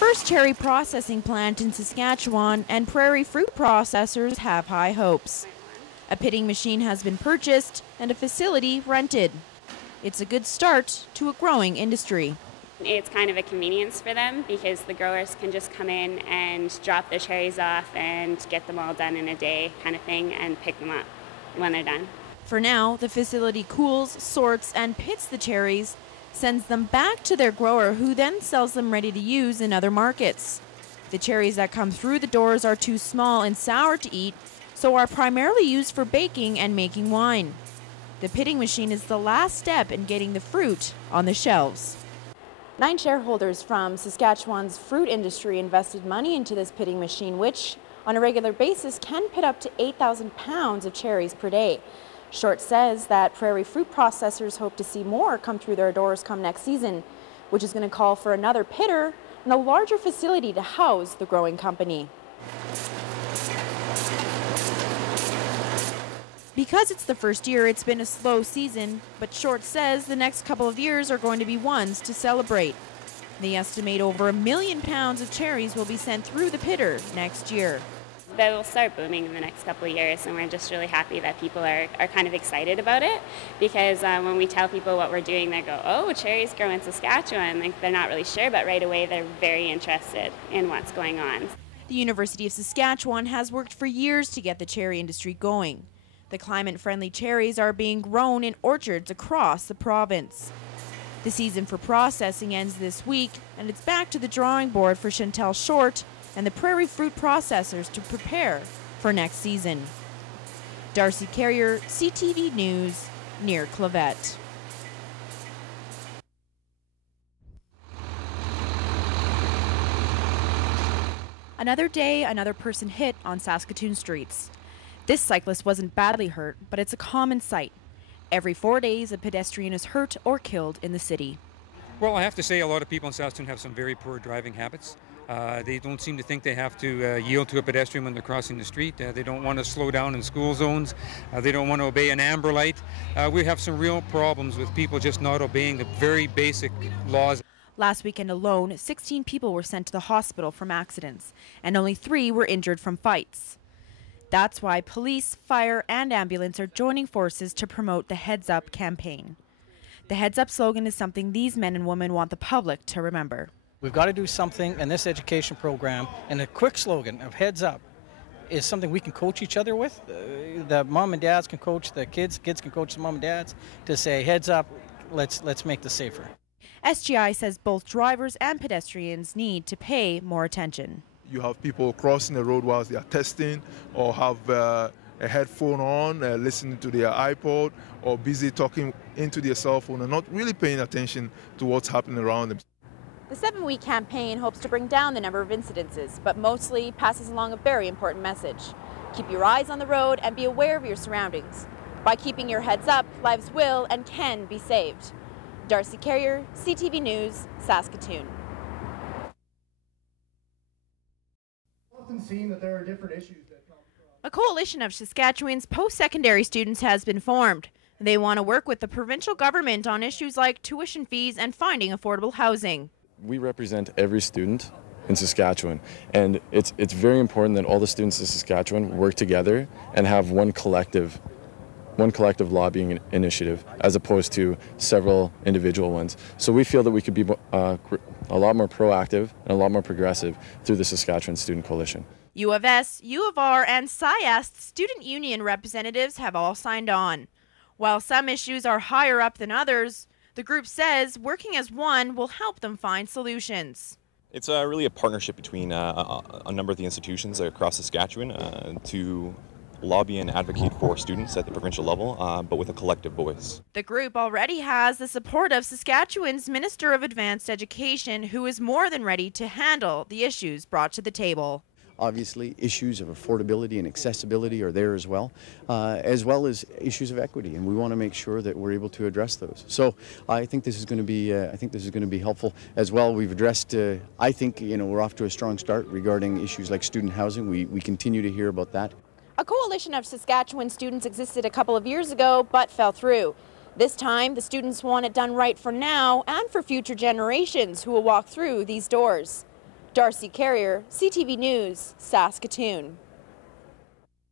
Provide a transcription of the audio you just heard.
first cherry processing plant in Saskatchewan, and prairie fruit processors have high hopes. A pitting machine has been purchased and a facility rented. It's a good start to a growing industry. It's kind of a convenience for them because the growers can just come in and drop their cherries off and get them all done in a day kind of thing and pick them up when they're done. For now, the facility cools, sorts, and pits the cherries, sends them back to their grower who then sells them ready to use in other markets. The cherries that come through the doors are too small and sour to eat, so are primarily used for baking and making wine. The pitting machine is the last step in getting the fruit on the shelves. 9 shareholders from Saskatchewan's fruit industry invested money into this pitting machine, which on a regular basis can pit up to 8,000 pounds of cherries per day. Short says that prairie fruit processors hope to see more come through their doors come next season, which is going to call for another pitter and a larger facility to house the growing company. Because it's the first year, it's been a slow season, but Short says the next couple of years are going to be ones to celebrate. They estimate over 1 million pounds of cherries will be sent through the pitter next year. They will start booming in the next couple of years, and we're just really happy that people are kind of excited about it, because when we tell people what we're doing, they go, oh, cherries grow in Saskatchewan. Like, they're not really sure, but right away they're very interested in what's going on. The University of Saskatchewan has worked for years to get the cherry industry going. The climate-friendly cherries are being grown in orchards across the province. The season for processing ends this week, and it's back to the drawing board for Chantel Short and the prairie fruit processors to prepare for next season. Darcy Carrier, CTV News, near Clavet. Another day, another person hit on Saskatoon streets. This cyclist wasn't badly hurt, but it's a common sight. Every 4 days, a pedestrian is hurt or killed in the city. Well, I have to say a lot of people in Saskatoon have some very poor driving habits. They don't seem to think they have to yield to a pedestrian when they're crossing the street. They don't want to slow down in school zones. They don't want to obey an amber light. We have some real problems with people just not obeying the very basic laws. Last weekend alone, 16 people were sent to the hospital from accidents, and only 3 were injured from fights. That's why police, fire, and ambulance are joining forces to promote the Heads Up campaign. The Heads Up slogan is something these men and women want the public to remember. We've got to do something in this education program, and a quick slogan of Heads Up is something we can coach each other with. The mom and dads can coach the kids can coach the mom and dads to say, heads up, let's make this safer. SGI says both drivers and pedestrians need to pay more attention. You have people crossing the road whilst they are testing, or have a headphone on, listening to their iPod, or busy talking into their cell phone and not really paying attention to what's happening around them. The 7-week campaign hopes to bring down the number of incidences, but mostly passes along a very important message. Keep your eyes on the road and be aware of your surroundings. By keeping your heads up, lives will and can be saved. Darcy Carrier, CTV News, Saskatoon. That there are different issues that come from. A coalition of Saskatchewan's post-secondary students has been formed. They want to work with the provincial government on issues like tuition fees and finding affordable housing. We represent every student in Saskatchewan, and it's very important that all the students in Saskatchewan work together and have one collective lobbying initiative as opposed to several individual ones. So we feel that we could be a lot more proactive and a lot more progressive through the Saskatchewan Student Coalition. U of S, U of R, and SIAST student union representatives have all signed on. While some issues are higher up than others, the group says working as one will help them find solutions. It's really a partnership between a number of the institutions across Saskatchewan to lobby and advocate for students at the provincial level, but with a collective voice. The group already has the support of Saskatchewan's Minister of Advanced Education, who is more than ready to handle the issues brought to the table. Obviously, issues of affordability and accessibility are there as well as issues of equity, and we want to make sure that we're able to address those. So I think this is going to be helpful as well. We've addressed. I think we're off to a strong start regarding issues like student housing. We continue to hear about that. A coalition of Saskatchewan students existed a couple of years ago, but fell through. This time, the students want it done right for now and for future generations who will walk through these doors. Darcy Carrier, CTV News, Saskatoon.